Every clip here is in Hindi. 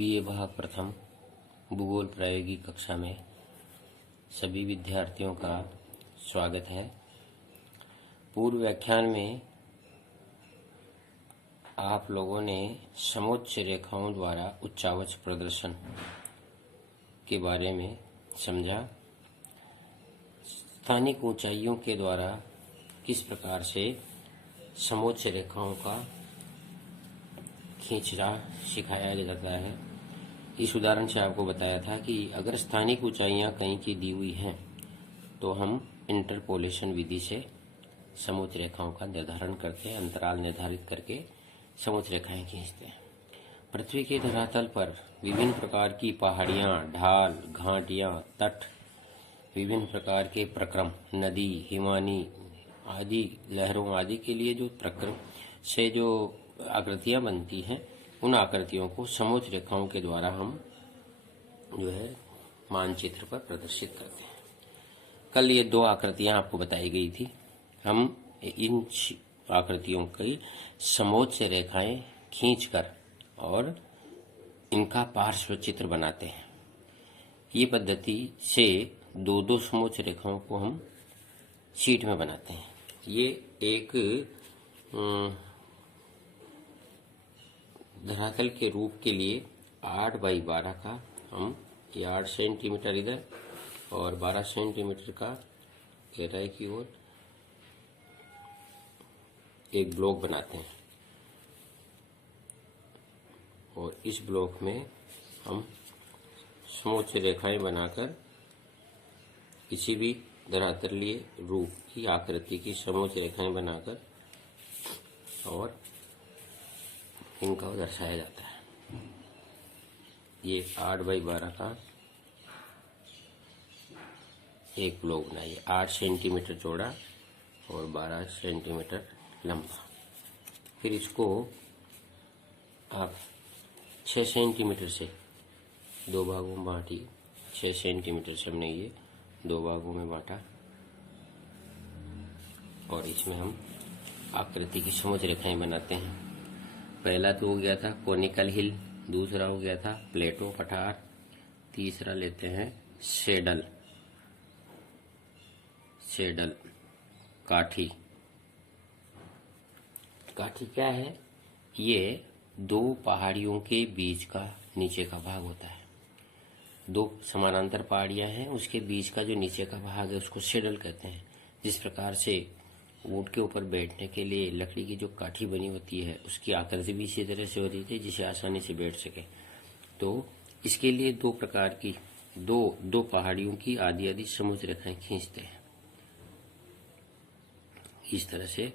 बीए भाग प्रथम भूगोल प्रायोगिक कक्षा में सभी विद्यार्थियों का स्वागत है। पूर्व व्याख्यान में आप लोगों ने समोच्च रेखाओं द्वारा उच्चावच प्रदर्शन के बारे में समझा। स्थानिक ऊंचाइयों के द्वारा किस प्रकार से समोच्च रेखाओं का खींचना सिखाया जाता है। इस उदाहरण से आपको बताया था कि अगर स्थानिक ऊंचाइयां कहीं की दी हुई हैं तो हम इंटरपोलेशन विधि से समोच्च रेखाओं का निर्धारण करते हैं, अंतराल निर्धारित करके समोच्च रेखाएं खींचते हैं। पृथ्वी के धरातल पर विभिन्न प्रकार की पहाड़ियां, ढाल, घाटियां, तट, विभिन्न प्रकार के प्रक्रम, नदी, हिमानी आदि लहरों आदि के लिए जो प्रक्रम से जो आकृतियां बनती हैं, उन आकृतियों को समोच्च रेखाओं के द्वारा हम जो है मानचित्र पर प्रदर्शित करते हैं। कल ये दो आकृतियां आपको बताई गई थी। हम इन आकृतियों की समोच्च रेखाएं खींचकर और इनका पार्श्व चित्र बनाते हैं। ये पद्धति से दो दो समोच्च रेखाओं को हम शीट में बनाते हैं। ये एक धरातल के रूप के लिए 8x12 का हम ये 8 सेंटीमीटर इधर और 12 सेंटीमीटर का गहराई की ओर एक ब्लॉक बनाते हैं और इस ब्लॉक में हम समोच्च रेखाएं बनाकर किसी भी धरातलीय रूप की आकृति की समोच्च रेखाएं बनाकर और इनका दर्शाया जाता है। ये 8x12 का एक ब्लॉक बनाइए, 8 सेंटीमीटर चौड़ा और 12 सेंटीमीटर लंबा। फिर इसको आप 6 सेंटीमीटर से दो भागों में बांटिए। 6 सेंटीमीटर से हमने ये दो भागों में बांटा और इसमें हम आकृति की समोच्च रेखाएं बनाते हैं। पहला तो हो गया था कोनिकल हिल, दूसरा हो गया था प्लेटो पठार, तीसरा लेते हैं सेडल काठी। काठी क्या है? ये दो पहाड़ियों के बीच का नीचे का भाग होता है। दो समानांतर पहाड़ियां हैं, उसके बीच का जो नीचे का भाग है उसको सेडल कहते हैं। जिस प्रकार से ऊंट के ऊपर बैठने के लिए लकड़ी की जो काठी बनी होती है उसकी आकृति भी इसी तरह से होती थी जिसे आसानी से बैठ सके। तो इसके लिए दो प्रकार की दो पहाड़ियों की आधी आधी समोच्च रेखाएं खींचते हैं। इस तरह से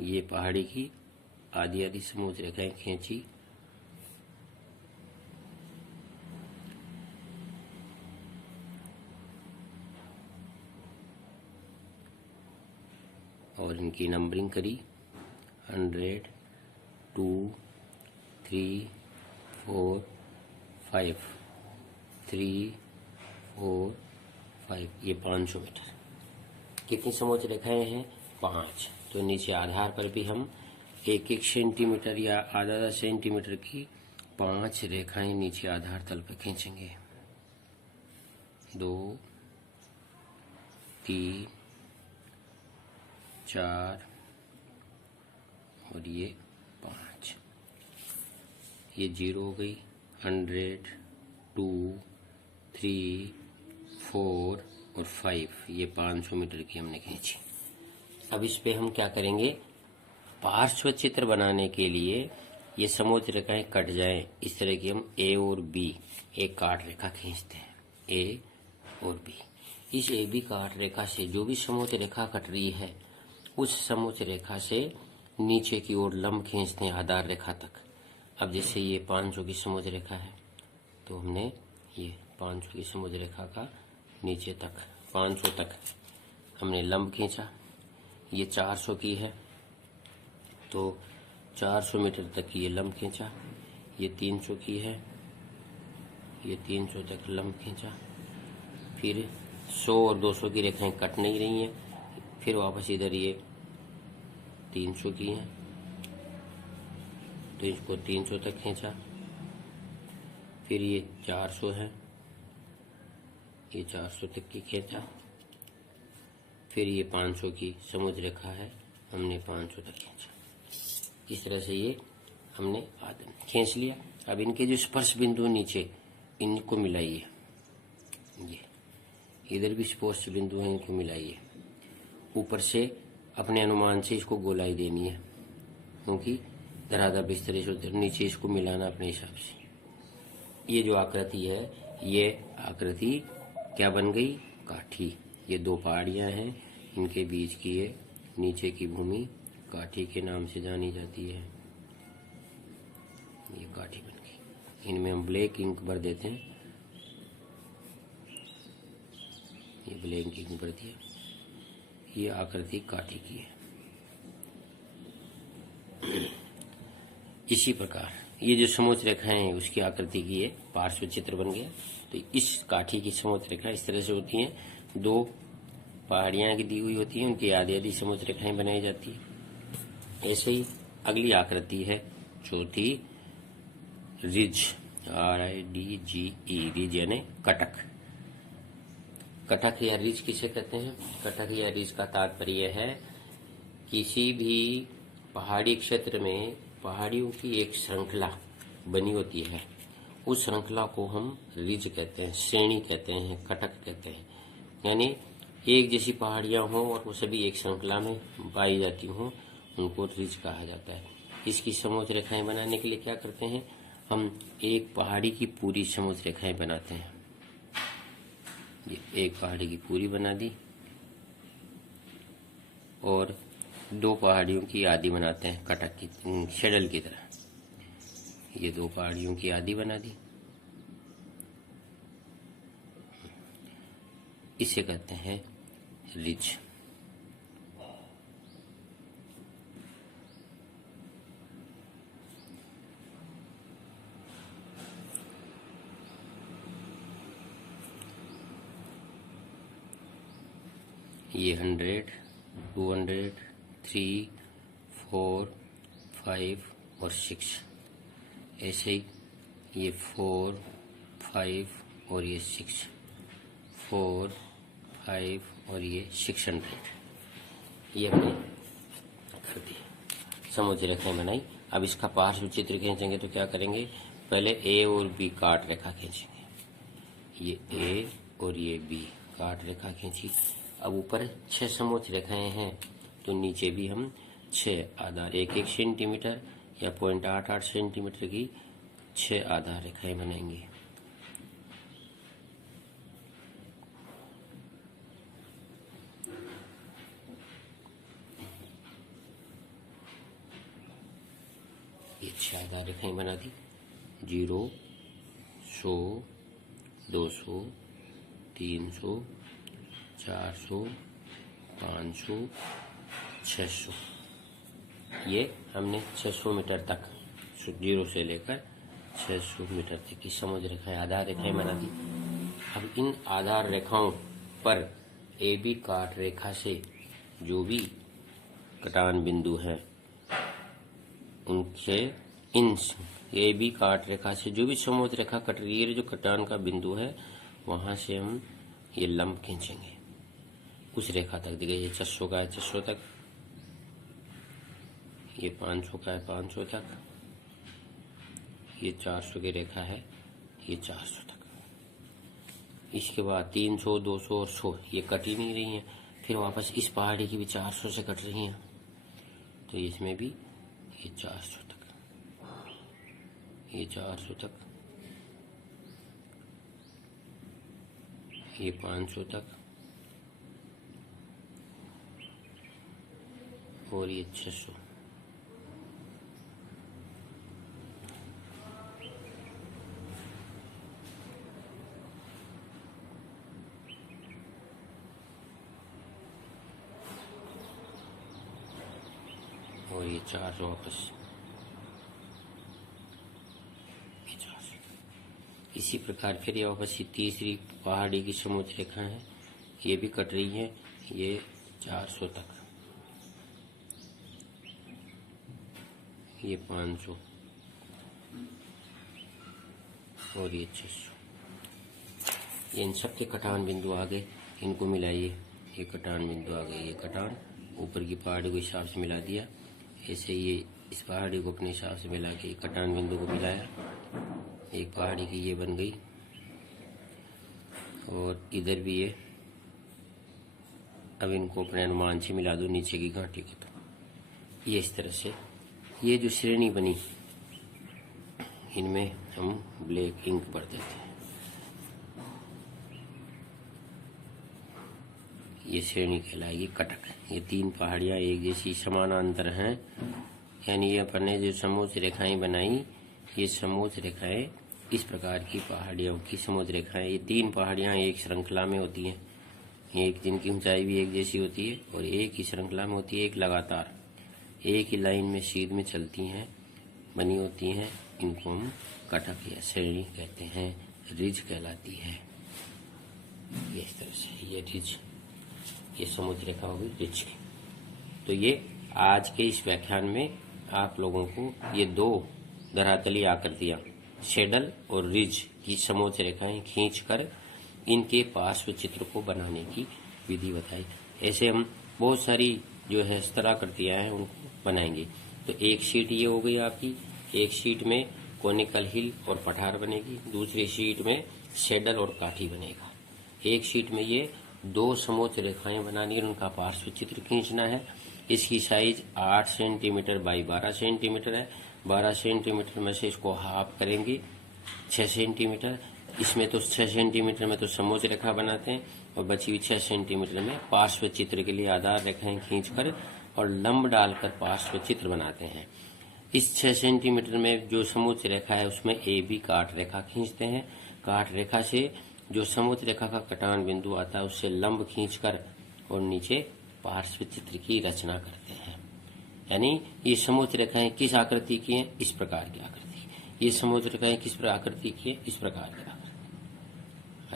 ये पहाड़ी की आधी आधी समोच्च रेखाएं खींची और इनकी नंबरिंग करी 100, 2, 3, 4, 5, 3, 4, 5। ये 500 मीटर। कितनी समोच्च रेखाएं हैं? 5। तो नीचे आधार पर भी हम 1-1 सेंटीमीटर या आधा सेंटीमीटर की 5 रेखाएं नीचे आधार तल पर खींचेंगे। 2, 3, 4 और ये 5। ये 0 हो गई। 100, 2, 3, 4 और 5। ये 500 मीटर की हमने खींची। अब इस पे हम क्या करेंगे? पार्श्व चित्र बनाने के लिए ये समोच्च रेखाएं कट जाएं, इस तरह की हम ए और बी एक काट रेखा खींचते हैं। ए और बी, इस ए बी काट रेखा से जो भी समोच्च रेखा कट रही है उस समोच्च रेखा से नीचे की ओर लंब खींचते हैं आधार रेखा तक। अब जैसे ये 500 की समोच्च रेखा है तो हमने ये 500 की समोच्च रेखा का नीचे तक 500 तक हमने लंब खींचा। ये 400 की है तो 400 मीटर तक ये लंब खींचा। ये 300 की है, ये 300 तक लंब खींचा। फिर 100 और 200 की रेखाएं कट नहीं रही हैं, फिर वापस इधर ये 300 की है तो इसको 300 तक खींचा। फिर ये 400 है, ये 400 तक की खींचा। फिर ये 500 की समुद्र रेखा है, हमने 500 तक खींचा। इस तरह से ये हमने आदम खींच लिया। अब इनके जो स्पर्श बिंदु नीचे, इनको मिलाइए। ये इधर भी स्पर्श बिंदु है, इनको मिलाइए। ऊपर से अपने अनुमान से इसको गोलाई देनी है, क्योंकि धराधा बिस्तरे से नीचे इसको मिलाना अपने हिसाब से। ये जो आकृति है, ये आकृति क्या बन गई? काठी। ये दो पहाड़ियां हैं, इनके बीच की ये नीचे की भूमि काठी के नाम से जानी जाती है। ये काठी बन गई। इनमें हम ब्लैक इंक भर देते हैं। ये ब्लैक इंक भर दिया। ये आकृति काठी की है। इसी प्रकार ये जो समोच्च रेखाएं हैं, उसकी आकृति की है, पार्श्व चित्र बन गया। तो इस काठी की समोच्च रेखा इस तरह से होती हैं। दो पहाड़ियां की दी हुई होती हैं, उनकी आधी आधी समोच्च रेखाएं बनाई जाती है। ऐसे ही अगली आकृति है चौथी, रिज, RIDGE, रिज यानी कटक। कटक या रिज किसे कहते हैं? कटक या रिज का तात्पर्य है किसी भी पहाड़ी क्षेत्र में पहाड़ियों की एक श्रृंखला बनी होती है, उस श्रृंखला को हम रिज कहते हैं, श्रेणी कहते हैं, कटक कहते हैं। यानी एक जैसी पहाड़ियां हों और वो सभी एक श्रृंखला में पाई जाती हों, उनको रिज कहा जाता है। इसकी समोच्च रेखाएं बनाने के लिए क्या करते हैं? हम एक पहाड़ी की पूरी समोच्च रेखाएं बनाते हैं। ये एक पहाड़ी की पूरी बना दी और दो पहाड़ियों की आधी बनाते हैं, कटक की शेडल की तरह। ये दो पहाड़ियों की आधी बना दी। इसे कहते हैं रिज। ये 100, 200, 3, 4, 5 और 6। ऐसे ही ये 4, 5 और ये 6, 4, 5 और ये 600। ये हमने कर दी, समोच्च रेखाएं बनाई। अब इसका पार्श्व चित्र खींचेंगे तो क्या करेंगे? पहले A और B काट रेखा खींचेंगे। ये A और ये B काट रेखा खींची। अब ऊपर 6 समोच्च रेखाएं हैं, तो नीचे भी हम 6 आधार 1-1 सेंटीमीटर या 0.88 सेंटीमीटर की 6 आधार रेखाएं बनाएंगे। ये 6 आधार रेखाएं बना दी। 0, 100, 200, 300, 400, 500, 600। ये हमने 600 मीटर तक, 0 से लेकर 600 मीटर तक की समोच्च रेखाएं, आधार रेखाएं बना दी। अब इन आधार रेखाओं पर AB काट रेखा से जो भी कटान बिंदु हैं, उनसे इन AB काट रेखा से जो भी समोच्च रेखा कट रही है, जो कटान का बिंदु है, वहां से हम ये लंब खींचेंगे उस रेखा तक। देखिए ये 600 का है, 600 तक। ये 500 का है, 500 तक। ये 400 की रेखा है, ये 400 तक। इसके बाद 300, 200 और 100 ये कट ही नहीं रही हैं। फिर वापस इस पहाड़ी की भी 400 से कट रही हैं, तो इसमें भी ये 400 तक, ये 400 तक, ये 500 तक और ये 600। और ये 400 वापस, ये 400। इसी प्रकार फिर ये वापस ये तीसरी पहाड़ी की समोच्च रेखा है, ये भी कट रही है, ये 400 तक, ये 500, और ये 600। ये इन सब के कटान बिंदु आ गए, इनको मिलाइए। ये कटान बिंदु आ गए, ये कटान ऊपर की पहाड़ी को हिसाब से मिला दिया। ऐसे ये इस पहाड़ी को अपने हिसाब से मिला के कटान बिंदु को मिलाया, एक पहाड़ी की ये बन गई। और इधर भी ये, अब इनको अपने अनुमान से मिला दो नीचे की घाटी को। तो ये इस तरह से ये जो श्रेणी बनी, इनमें हम ब्लैक इंक भर देते हैं। ये श्रेणी कहलाएगी कटक। ये 3 पहाड़ियां एक जैसी समानांतर हैं, यानी ये अपन ने जो समोच्च रेखाएं बनाई, ये समोच्च रेखाएं इस प्रकार की पहाड़ियों की समोच्च रेखाएं, ये 3 पहाड़ियां एक श्रृंखला में होती हैं, एक जिनकी ऊंचाई भी एक जैसी होती है और एक ही श्रृंखला में होती है, एक लगातार एक ही लाइन में सीध में चलती हैं, बनी होती हैं। इनको हम कटक या श्रेणी कहते हैं, रिज कहलाती है। ये इस तरह से ये रिज, ये समुद्र रेखा होगी रिज की। तो ये आज के इस व्याख्यान में आप लोगों को ये 2 धरातलीय आकृतियां शेडल और रिज की समोच्च रेखाएं खींचकर इनके पार्श्व चित्र को बनाने की विधि बताई। ऐसे हम बहुत सारी जो है स्तराकृतियां हैं उनको बनाएंगे। तो एक शीट ये हो गई आपकी, एक शीट में कोनिकल हिल और पठार बनेगी, दूसरी शीट में शेडल और काठी बनेगा। एक शीट में ये 2 समोच्च रेखाएं बनानी है, उनका पार्श्व चित्र खींचना है। इसकी साइज 8 सेंटीमीटर बाई 12 सेंटीमीटर है। 12 सेंटीमीटर में से इसको हाफ करेंगे 6 सेंटीमीटर। इसमें तो 6 सेंटीमीटर में तो समोच्च रेखा बनाते हैं और बची हुई 6 सेंटीमीटर में पार्श्व चित्र के लिए आधार रेखाएं खींचकर और लंब डालकर पार्श्व चित्र बनाते हैं। इस 6 सेंटीमीटर में जो समोच्च रेखा है उसमें ए बी काट रेखा खींचते हैं। काट रेखा से जो समोच्च रेखा का कटान बिंदु आता है उससे लंब खींचकर और नीचे पार्श्व चित्र की रचना करते हैं। यानी ये समोच्च रेखाएं किस आकृति की हैं? इस प्रकार की आकृति। ये समोच्च रेखाएं किस प्रकार आकृति की है? इस प्रकार की आकृति।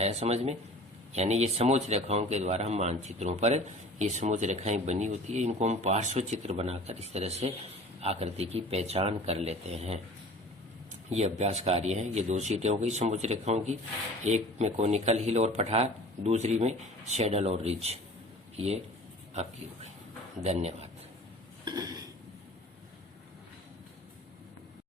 आया समझ में? यानी ये समोच्च रेखाओं के द्वारा हम मानचित्रों पर ये समोच्च रेखाएं बनी होती है, इनको हम पार्श्व चित्र बनाकर इस तरह से आकृति की पहचान कर लेते हैं। ये अभ्यास कार्य है। ये 2 शीटें हो गई समोच्च रेखाओं की, एक में कोनिकल हिल और पठार, दूसरी में शेडल और रिज। ये आपकी हो गई। धन्यवाद।